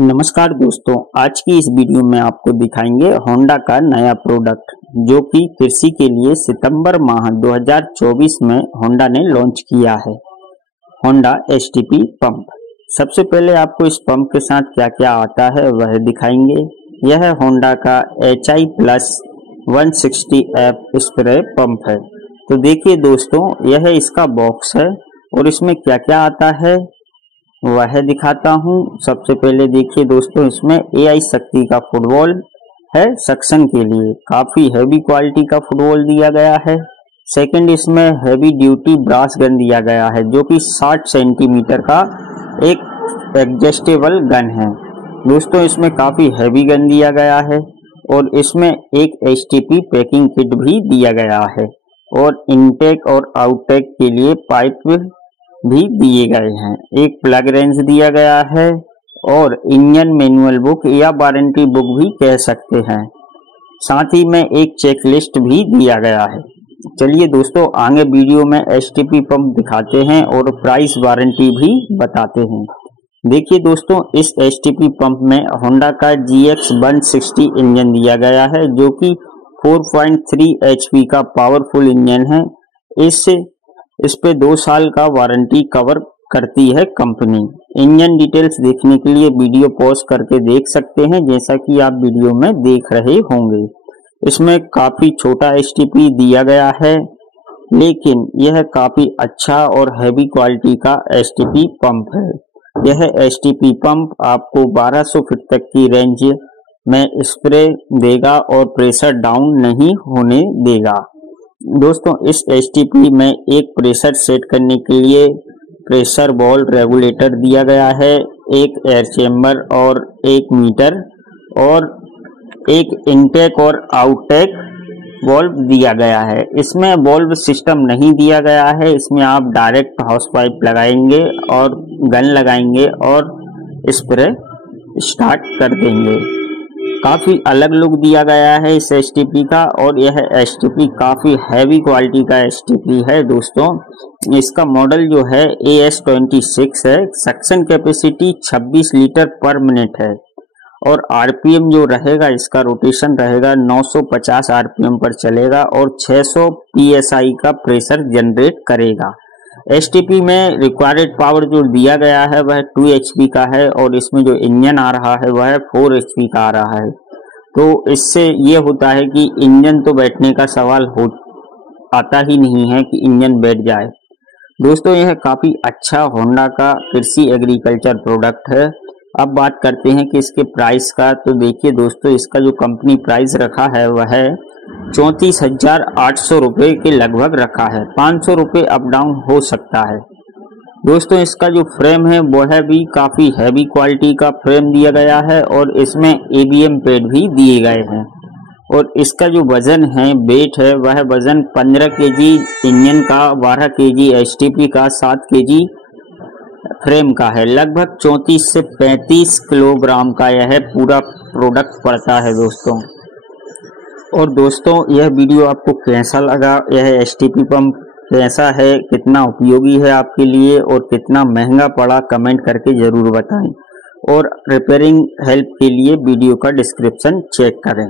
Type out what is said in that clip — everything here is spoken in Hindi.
नमस्कार दोस्तों, आज की इस वीडियो में आपको दिखाएंगे होंडा का नया प्रोडक्ट जो कि कृषि के लिए सितंबर माह 2024 में होंडा ने लॉन्च किया है। Honda STP pump. सबसे पहले आपको इस पंप के साथ क्या क्या आता है वह दिखाएंगे। यह होंडा का HI plus 160F spray pump है। तो देखिए दोस्तों, यह इसका बॉक्स है और इसमें क्या क्या आता है वह दिखाता हूँ। सबसे पहले देखिए दोस्तों, इसमें AI शक्ति का फुटबॉल है सक्शन के लिए। काफी हैवी क्वालिटी का फुटबॉल दिया गया है। सेकंड, इसमें हैवी ड्यूटी ब्रास गन दिया गया है जो कि 60 सेंटीमीटर का एक एडजस्टेबल गन है। दोस्तों, इसमें काफी हैवी गन दिया गया है और इसमें एक STP पैकिंग किट भी दिया गया है और इनटेक और आउटटेक के लिए पाइप भी दिए गए हैं। एक प्लग रेंज दिया गया है और इंजन मैनुअल बुक या वारंटी बुक भी कह सकते हैं। साथ ही में एक चेकलिस्ट भी दिया गया है। चलिए दोस्तों, आगे वीडियो में STP पंप दिखाते हैं और प्राइस वारंटी भी बताते हैं। देखिए दोस्तों, इस STP पंप में होंडा का GX 160 इंजन दिया गया है जो कि 4.3 HP का पावरफुल इंजन है। इस पे 2 साल का वारंटी कवर करती है कंपनी। इंजन डिटेल्स देखने के लिए वीडियो पॉज करके देख सकते हैं, जैसा कि आप वीडियो में देख रहे होंगे। इसमें काफी छोटा STP दिया गया है, लेकिन यह काफी अच्छा और हैवी क्वालिटी का STP पंप है। यह STP पंप आपको 1200 फीट तक की रेंज में स्प्रे देगा और प्रेशर डाउन नहीं होने देगा। दोस्तों, इस STP में एक प्रेशर सेट करने के लिए प्रेशर बॉल रेगुलेटर दिया गया है, एक एयर चेम्बर और एक मीटर और एक इनटेक और आउटटेक वॉल्व दिया गया है। इसमें वॉल्व सिस्टम नहीं दिया गया है। इसमें आप डायरेक्ट हाउस पाइप लगाएंगे और गन लगाएंगे और स्प्रे स्टार्ट कर देंगे। काफी अलग लुक दिया गया है इस STP का और यह STP काफी हैवी क्वालिटी का STP है। दोस्तों, इसका मॉडल जो है AS26 है। सक्शन कैपेसिटी 26 लीटर पर मिनट है और RPM जो रहेगा, इसका रोटेशन रहेगा 950 RPM पर चलेगा और 600 PSI का प्रेशर जनरेट करेगा। STP में रिक्वायर्ड पावर जो दिया गया है वह 2 HP का है और इसमें जो इंजन आ रहा है वह 4 HP का आ रहा है। तो इससे ये होता है कि इंजन तो बैठने का सवाल आता ही नहीं है कि इंजन बैठ जाए। दोस्तों, यह काफी अच्छा होंडा का कृषि एग्रीकल्चर प्रोडक्ट है। अब बात करते हैं कि इसके प्राइस का। तो देखिए दोस्तों, इसका जो कंपनी प्राइस रखा है वह 34,800 रुपये के लगभग रखा है। 500 रुपये अप डाउन हो सकता है। दोस्तों, इसका जो फ्रेम है वह भी काफी हैवी क्वालिटी का फ्रेम दिया गया है और इसमें ABM पैड भी दिए गए हैं और इसका जो वजन है, वेट है, वह वजन 15 kg इंजन का, 12 kg STP का, 7 kg फ्रेम का है। लगभग 34 से 35 किलोग्राम का यह पूरा प्रोडक्ट पड़ता है दोस्तों। और दोस्तों, यह वीडियो आपको कैसा लगा, यह STP पंप कैसा है, कितना उपयोगी है आपके लिए और कितना महंगा पड़ा, कमेंट करके जरूर बताएं। और रिपेयरिंग हेल्प के लिए वीडियो का डिस्क्रिप्शन चेक करें।